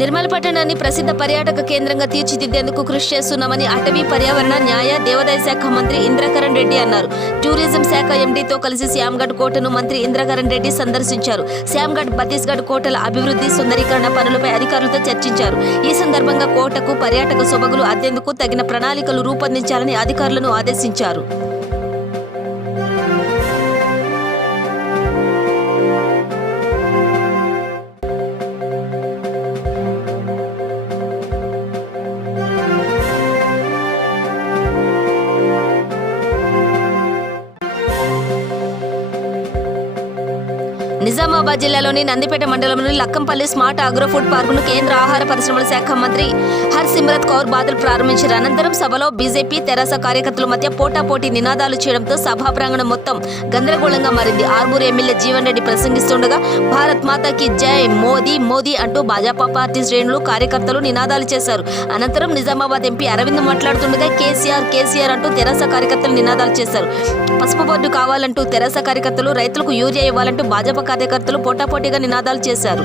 నిర్మల్ పట్టణాన్ని ప్రసిద్ధ పర్యాటక కేంద్రంగా తీర్చిదిద్దేందుకు కృషి చేస్తున్నామని అటవీ పర్యావరణ న్యాయ దేవాదాయ శాఖ మంత్రి ఇంద్రకరణ్ రెడ్డి అన్నారు. టూరిజం శాఖ ఎండీతో కలిసి శ్యామ్గఢ్ కోటను మంత్రి ఇంద్రకరణ్ రెడ్డి సందర్శించారు. శ్యామ్గఢ్ ఛత్తీస్గఢ్ కోటల అభివృద్ధి సుందరీకరణ పనులపై అధికారులతో చర్చించారు. ఈ సందర్భంగా కోటకు పర్యాటక సొబగులు అద్దేందుకు తగిన ప్రణాళికలు రూపొందించాలని అధికారులను ఆదేశించారు. నిజామాబాద్ జిల్లాలోని నందిపేట మండలంలోని లక్కంపల్లి స్మార్ట్ అగ్రో ఫుడ్ పార్కును కేంద్ర ఆహార పరిశ్రమల శాఖ మంత్రి హర్సిమ్రత్ కౌర్ బాదల్ ప్రారంభించారు. అనంతరం సభలో బీజేపీ తెరాస కార్యకర్తల మధ్య పోటాపోటీ నినాదాలు చేయడంతో సభా ప్రాంగణం మొత్తం గందరగోళంగా మారింది. ఆర్మూరు ఎమ్మెల్యే జీవన్ రెడ్డి ప్రసంగిస్తుండగా భారత్ మాతాకి జై మోదీ మోదీ అంటూ భాజపా పార్టీ శ్రేణులు కార్యకర్తలు నినాదాలు చేశారు. అనంతరం నిజామాబాద్ ఎంపీ అరవింద్ మాట్లాడుతుండగా కేసీఆర్ కేసీఆర్ అంటూ తెరాస కార్యకర్తలు నినాదాలు చేశారు. పసుపు బోర్డు కావాలంటూ తెరాస కార్యకర్తలు, రైతులకు యూరియా ఇవ్వాలంటూ భాజపా కార్యకర్తలు పోటాపోటీగా నినాదాలు చేశారు.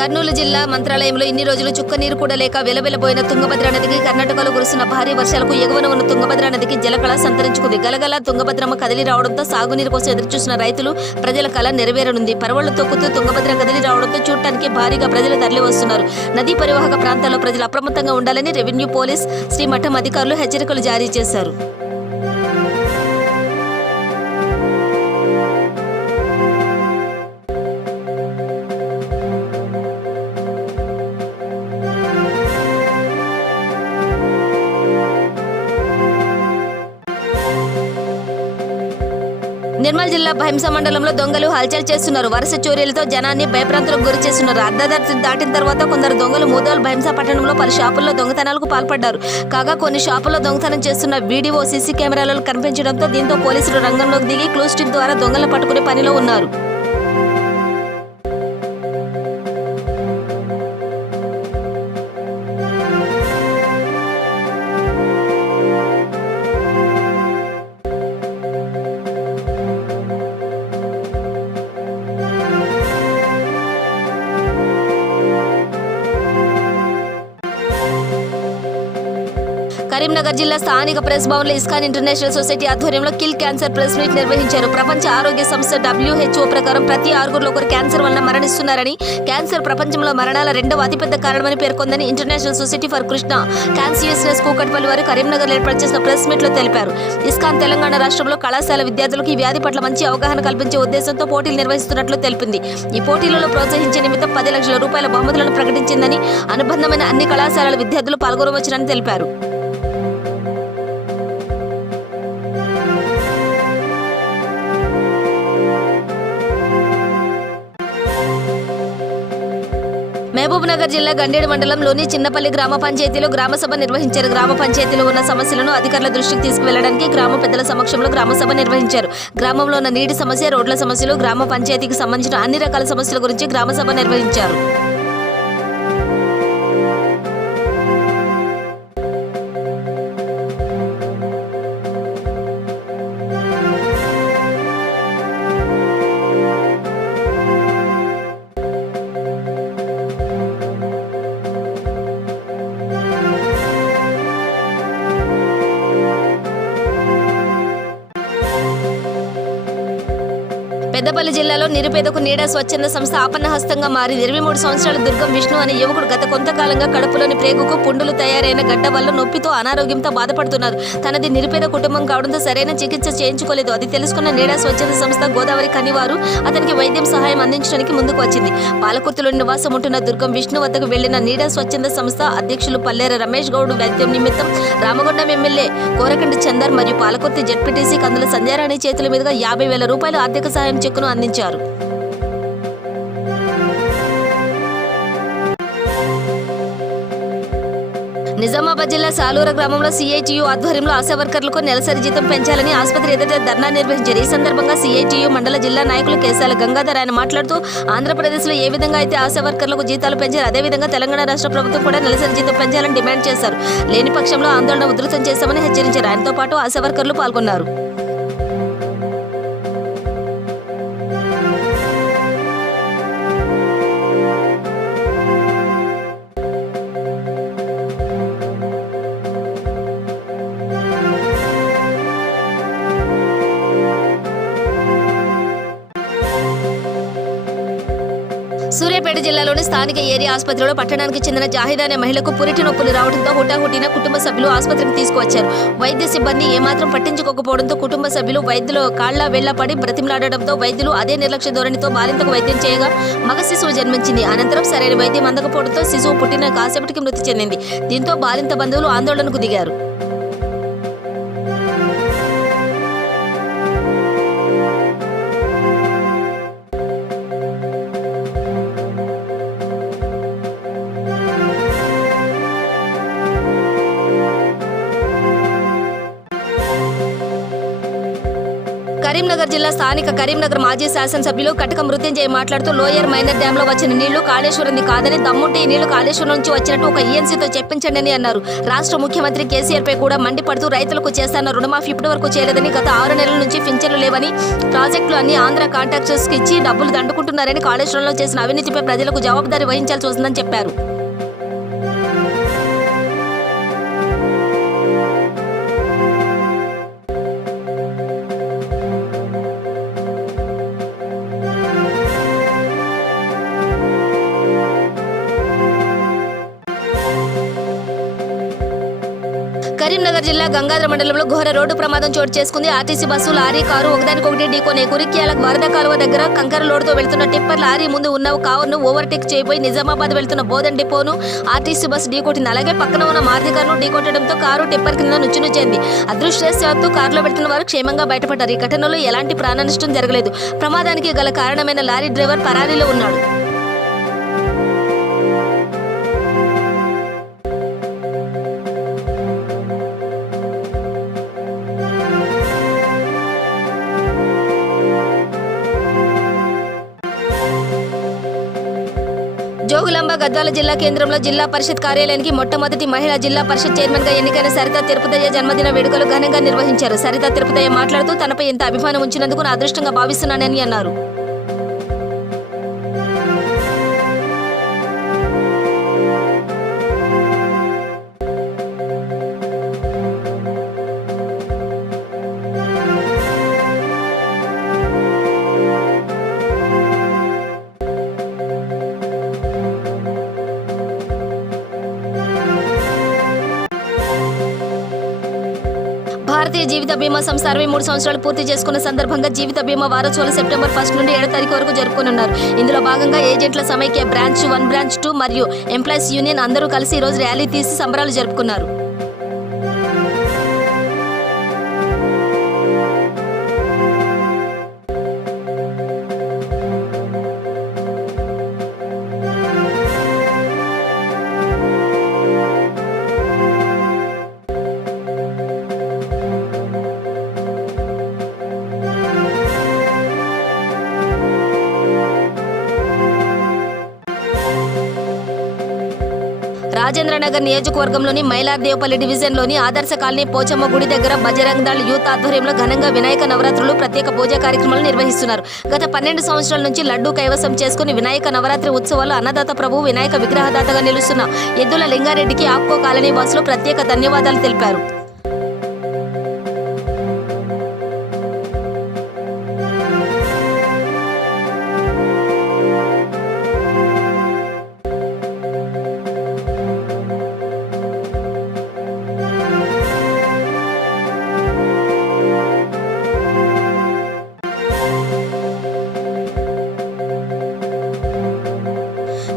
కర్నూలు జిల్లా మంత్రాలయంలో ఇన్ని రోజులు చుక్క నీరు కూడా లేక వెలవెలబోయిన తుంగభద్ర నదికి కర్ణాటకలో కురుస్తున్న భారీ వర్షాలకు ఎగువన ఉన్న తుంగభద్ర నదికి జలకళ సంతరించుకుంది. గలగల తుంగభద్రమ్మ కదిలి రావడంతో సాగునీరు కోసం ఎదురుచూసిన రైతులు ప్రజల కళ నెరవేరనుంది. పరవళ్లు తొక్కుతూ తుంగభద్ర కదిలి రావడంతో చూడటానికి భారీగా ప్రజలు తరలి వస్తున్నారు. నదీ పరివాహక ప్రాంతాల్లో ప్రజలు అప్రమత్తంగా ఉండాలని రెవెన్యూ, పోలీస్, శ్రీమఠం అధికారులు హెచ్చరికలు జారీ చేశారు. నిర్మల్ జిల్లా భైంసా మండలంలో దొంగలు హల్చల్ చేస్తున్నారు. వరుస చోరీలతో జనాన్ని భయప్రాంతులకు గురి చేస్తున్నారు. అర్ధరాత్రి దాటిన తర్వాత కొందరు దొంగలు మూదోల్ భైంసా పట్టణంలో పలు షాపుల్లో దొంగతనాలకు పాల్పడ్డారు. కాగా కొన్ని షాపుల్లో దొంగతనం చేస్తున్న వీడియో సీసీ కెమెరాలలో కనిపించడంతో దీంతో పోలీసులు రంగంలోకి దిగి క్లూ స్టిక్ ద్వారా దొంగలను పట్టుకునే పనిలో ఉన్నారు. కరీంనగర్ జిల్లా స్థానిక ప్రెస్ భవన్లో ఇస్కాన్ ఇంటర్నేషనల్ సొసైటీ ఆధ్వర్యంలో కిల్ క్యాన్సర్ ప్రెస్ మీట్ నిర్వహించారు. ప్రపంచ ఆరోగ్య సంస్థ WHO ప్రకారం ప్రతి 6గురిలో ఒకరు క్యాన్సర్ వలన మరణిస్తున్నారని, క్యాన్సర్ ప్రపంచంలో మరణాల 2వ అతిపెద్ద కారణమని పేర్కొందని international society for Krishna consciousness Kukatpally వారు కరీంనగర్ ఏర్పాటు చేసిన ప్రెస్ మీట్ లో తెలిపారు. ఇస్కాన్ తెలంగాణ రాష్ట్రంలో కళాశాల విద్యార్థులకు ఈ వ్యాధి పట్ల మంచి అవగాహన కల్పించే ఉద్దేశంతో పోటీలు నిర్వహిస్తున్నట్లు తెలిపింది. ఈ పోటీలలో ప్రోత్సహించే నిమిత్తం 10 లక్షల రూపాయల బహుమతులను ప్రకటించిందని, అనుబంధమైన అన్ని కళాశాలల విద్యార్థులు పాల్గొనవచ్చునని తెలిపారు. మహబూబ్ నగర్ జిల్లా గండేడు మండలంలోని చిన్నపల్లి గ్రామ పంచాయతీలో గ్రామ సభ నిర్వహించారు. గ్రామ పంచాయతీలో ఉన్న సమస్యలను అధికారుల దృష్టికి తీసుకువెళ్లడానికి గ్రామ పెద్దల సమక్షంలో గ్రామ సభ నిర్వహించారు. గ్రామంలో ఉన్న నీటి సమస్య, రోడ్ల సమస్యలు, గ్రామ పంచాయతీకి సంబంధించిన అన్ని రకాల సమస్యల గురించి గ్రామ సభ నిర్వహించారు. పెద్దపల్లి జిల్లాలో నిరుపేదకు నీడ స్వచ్ఛంద సంస్థ ఆపన్నహస్తంగా మారి 23 సంవత్సరాల దుర్గం విష్ణు అనే యువకుడు గత కొంతకాలంగా కడుపులోని ప్రేగుకు పుండులు తయారైన గడ్డ వల్ల నొప్పితో అనారోగ్యంతో బాధపడుతున్నారు. తనది నిరుపేద కుటుంబం కావడంతో సరైన చికిత్స చేయించుకోలేదు. అది తెలుసుకున్న నీడ స్వచ్ఛంద సంస్థ గోదావరి కనివారు అతనికి వైద్యం సహాయం అందించడానికి ముందుకు వచ్చింది. పాలకుర్తిలో నివాసం ఉంటున్న దుర్గం విష్ణు వద్దకు వెళ్లిన నీడ స్వచ్ఛంద సంస్థ అధ్యక్షులు పల్లేర రమేష్ గౌడ్ వైద్యం నిమిత్తం రామగుండం ఎమ్మెల్యే కోరకంటి చందర్ మరియు పాలకుర్తి జెడ్పీటీసీ కందుల సంధ్యారాణి చేతుల మీదుగా 50,000 రూపాయల ఆర్థిక సహాయం చెక్కును అందించారు. నిజామాబాద్ జిల్లా సాలూర గ్రామంలో CITU ఆధ్వర్యంలో ఆశా వర్కర్లకు నెలసరి జీతం పెంచాలని ఆసుపత్రి ఎదుట ధర్నా నిర్వహించారు. ఈ సందర్భంగా CITU మండల జిల్లా నాయకులు కేశాల గంగాధర్ ఆయన మాట్లాడుతూ ఆంధ్రప్రదేశ్లో ఏ విధంగా అయితే ఆశా వర్కర్లకు జీతాలు పెంచారు, అదేవిధంగా తెలంగాణ రాష్ట్ర ప్రభుత్వం కూడా నెలసరి జీతం పెంచాలని డిమాండ్ చేశారు. లేని పక్షంలో ఆందోళన ఉధృతం చేశామని హెచ్చరించారు. ఆయనతో పాటు ఆశా వర్కర్లు పాల్గొన్నారు. రంగారెడ్డి జిల్లాలోని స్థానిక ఏరియా ఆసుపత్రిలో పట్టణానికి చెందిన జాహిద్ అనే మహిళకు పురిటి నొప్పులు రావడంతో హుటాహుటిన కుటుంబ సభ్యులు ఆసుపత్రికి తీసుకువచ్చారు. వైద్య సిబ్బంది ఏమాత్రం పట్టించుకోకపోవడంతో కుటుంబ సభ్యులు వైద్యులు కాళ్ల వెళ్లపడి బ్రతిమలాడడంతో వైద్యులు అదే నిర్లక్ష్య ధోరణితో బాలింతకు వైద్యం చేయగా మగ శిశువు జన్మించింది. అనంతరం సరైన వైద్యం అందకపోవడంతో శిశువు పుట్టిన కాసేపటికి మృతి చెందింది. దీంతో బాలింత బంధువులు ఆందోళనకు దిగారు. కరీంనగర్ జిల్లా స్థానిక కరీంనగర్ మాజీ శాసనసభ్యులు కటక మృత్యుంజయ మాట్లాడుతూ లోయర్ మైనర్ డ్యాంలో వచ్చిన నీళ్లు కాళేశ్వరంది కాదని, దమ్ముంటే ఈ నీళ్లు కాళేశ్వరం నుంచి వచ్చినట్టు ఒక ఈఎన్సీతో చెప్పించండి అని అన్నారు. రాష్ట్ర ముఖ్యమంత్రి కేసీఆర్ పై కూడా మండిపడుతూ రైతులకు చేస్తున్న రుణమాఫీ ఇప్పటి వరకు చేయలేదని, గత 6 నెలల నుంచి పింఛన్లు లేవని, ప్రాజెక్టులు అన్ని ఆంధ్ర కాంట్రాక్టర్స్ కి ఇచ్చి డబ్బులు దండుకుంటున్నారని, కాళేశ్వరంలో చేసిన అవినీతిపై ప్రజలకు జవాబుదారీ వహించాల్సి వస్తుందని చెప్పారు. కరీంనగర్ జిల్లా గంగాధర మండలంలో ఘోర రోడ్డు ప్రమాదం చోటు చేసుకుంది. ఆర్టీసీ బస్సు, లారీ, కారు ఒకదానికొకటి ఢీకొనే కురిక్యాల వరద కాలువ దగ్గర కంకర లోడుతో వెళ్తున్న టిప్పర్ లారీ ముందు ఉన్న కారును ఓవర్టేక్ చేయబోయి నిజామాబాద్ వెళ్తున్న బోధన్ డిపోను ఆర్టీసీ బస్సు ఢీకొట్టింది. అలాగే పక్కన ఉన్న మారుతి కారును ఢీకొట్టడంతో కారు టిప్పర్ కింద నుచ్చునుచ్చింది. అదృష్టవశాత్తు కారులో వెళ్తున్న వారు క్షేమంగా బయటపడ్డారు. ఈ ఘటనలో ఎలాంటి ప్రాణ నష్టం జరగలేదు. ప్రమాదానికి గల కారణమైన లారీ డ్రైవర్ పరారీలో ఉన్నాడు. జోగులాంబ గద్వాల జిల్లా కేంద్రంలో జిల్లా పరిషత్ కార్యాలయానికి మొట్టమొదటి మహిళా జిల్లా పరిషత్ చైర్మన్ గా ఎన్నికైన సరిత తిరుపతయ్య జన్మదిన వేడుకలు ఘనంగా నిర్వహించారు. సరిత తిరుపతయ్య మాట్లాడుతూ తనపై ఎంత అభిమానం ఉంచినందుకు నా అదృష్టంగా భావిస్తున్నానని అన్నారు. భారతీయ జీవిత బీమా సంస్థ 63 సంవత్సరాలు పూర్తి చేసుకున్న సందర్భంగా జీవిత బీమా వారోత్సవాలు సెప్టెంబర్ 1 నుండి 7 తారీఖు వరకు జరుపుకోనున్నారు. ఇందులో భాగంగా ఏజెంట్ల సమైక్య బ్రాంచ్ 1, బ్రాంచ్ 2 మరియు ఎంప్లాయీస్ యూనియన్ అందరూ కలిసి ఈ రోజు ర్యాలీ తీసి సంబరాలు జరుపుకున్నారు. రాజేంద్రనగర్ నియోజకవర్గంలోని మైలార్దేవపల్లి డివిజన్లోని ఆదర్శ కాలనీ పోచమ్మ గుడి దగ్గర బజరంగ్ దళ్ యూత్ ఆధ్వర్యంలో ఘనంగా వినాయక నవరాత్రులు ప్రత్యేక పూజా కార్యక్రమాలు నిర్వహిస్తున్నారు. గత 12 సంవత్సరాల నుంచి లడ్డూ కైవసం చేసుకుని వినాయక నవరాత్రి ఉత్సవాలు అన్నదాత ప్రభు వినాయక విగ్రహదాతగా నిలుస్తున్న ఎద్దుల లింగారెడ్డికి ఆప్కో కాలనీ వాసులు ప్రత్యేక ధన్యవాదాలు తెలిపారు.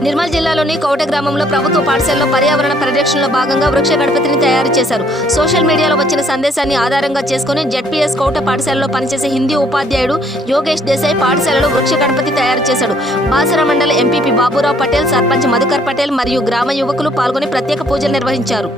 నిర్మల్ జిల్లాలోని కౌట గ్రామంలో ప్రభుత్వ పాఠశాలలో పర్యావరణ పరిరక్షణలో భాగంగా వృక్ష గణపతిని తయారు చేశారు. సోషల్ మీడియాలో వచ్చిన సందేశాన్ని ఆధారంగా చేసుకుని జెడ్పీఎస్ కౌట పాఠశాలలో పనిచేసే హిందీ ఉపాధ్యాయుడు యోగేష్ దేశాయ్ పాఠశాలలో వృక్ష గణపతి తయారు చేశాడు. బాసర మండల ఎంపీపీ బాబురావు పటేల్, సర్పంచ్ మధుకర్ పటేల్ మరియు గ్రామ యువకులు పాల్గొని ప్రత్యేక పూజలు నిర్వహించారు.